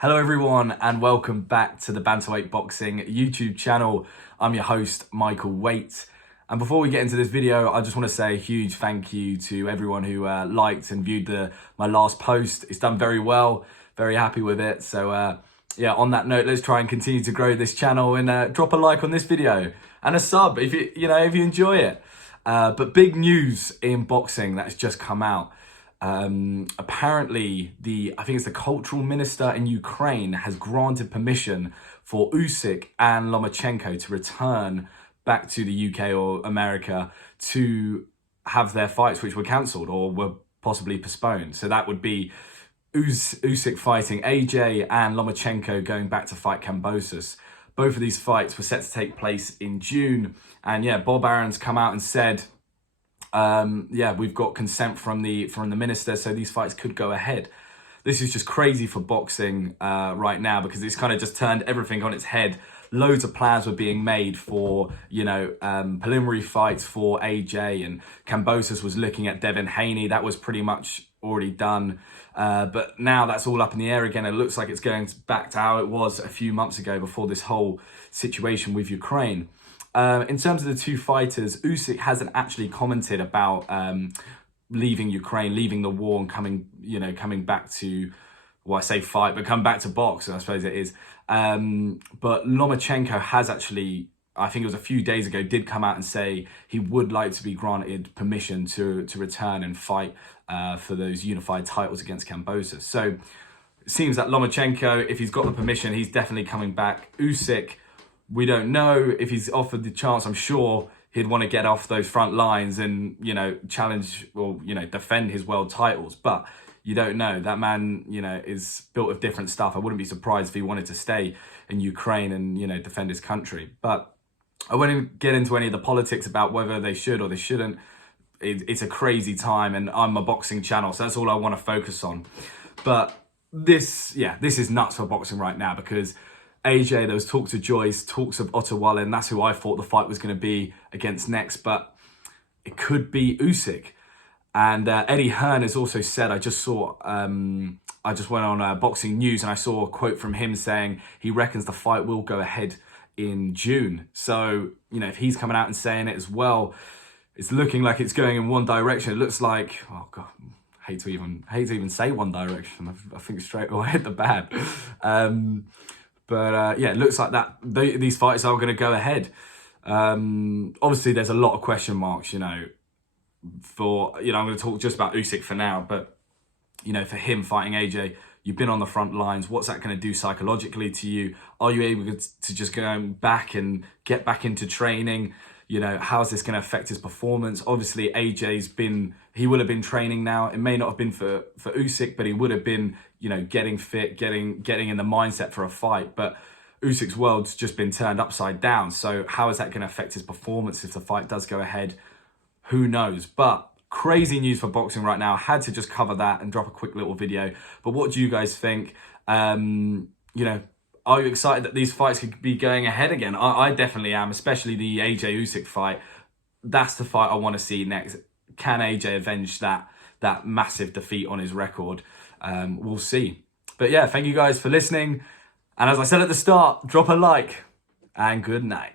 Hello everyone and welcome back to the Bantamweight Boxing YouTube channel. I'm your host, Michael Waite. And before we get into this video, I just want to say a huge thank you to everyone who liked and viewed my last post. It's done very well, very happy with it. So yeah, on that note, let's try and continue to grow this channel and drop a like on this video and a sub if you enjoy it. But big news in boxing that's just come out. Apparently I think it's the cultural minister in Ukraine has granted permission for Usyk and Lomachenko to return back to the UK or America to have their fights which were cancelled or were possibly postponed. So that would be Usyk fighting AJ and Lomachenko going back to fight Kambosas. Both of these fights were set to take place in June. And yeah, Bob Aaron's come out and said, yeah, we've got consent from the minister, so these fights could go ahead. This is just crazy for boxing right now because it's kind of just turned everything on its head. Loads of plans were being made for, preliminary fights for AJ, and Kambosas was looking at Devin Haney. That was pretty much already done. But now that's all up in the air again. It looks like it's going back to how it was a few months ago before this whole situation with Ukraine. In terms of the two fighters, Usyk hasn't actually commented about leaving Ukraine, leaving the war, and coming back to, well, I say fight, but come back to box, I suppose it is. But Lomachenko has actually, I think it was a few days ago, did come out and say he would like to be granted permission to return and fight for those unified titles against Kambosas. So it seems that Lomachenko, if he's got the permission, he's definitely coming back. Usyk, we don't know if he's offered the chance. I'm sure he'd want to get off those front lines and, challenge or, defend his world titles. But you don't know. That man, is built of different stuff. I wouldn't be surprised if he wanted to stay in Ukraine and, defend his country. But I won't get into any of the politics about whether they should or they shouldn't. It's a crazy time and I'm a boxing channel, so that's all I want to focus on. But this is nuts for boxing right now because AJ, there was talks of Joyce, talks of Ottawa, and that's who I thought the fight was going to be against next, but it could be Usyk. And Eddie Hearn has also said, I just went on Boxing News and I saw a quote from him saying he reckons the fight will go ahead in June. So, if he's coming out and saying it as well, it's looking like it's going in one direction. It looks like, oh God, hate to even say one direction. I think straight away at the bad. But yeah, it looks like these fights are going to go ahead. Obviously, there's a lot of question marks, I'm going to talk just about Usyk for now. But, for him fighting AJ, you've been on the front lines. What's that going to do psychologically to you? Are you able to just go back and get back into training? How's this going to affect his performance? Obviously, he will have been training now. It may not have been for Usyk, but he would have been, getting fit, getting in the mindset for a fight. But Usyk's world's just been turned upside down. So how is that going to affect his performance if the fight does go ahead? Who knows? But crazy news for boxing right now. I had to just cover that and drop a quick little video. But what do you guys think? Are you excited that these fights could be going ahead again? I definitely am, especially the AJ Usyk fight. That's the fight I want to see next. Can AJ avenge that massive defeat on his record? We'll see. But yeah, thank you guys for listening. And as I said at the start, drop a like and good night.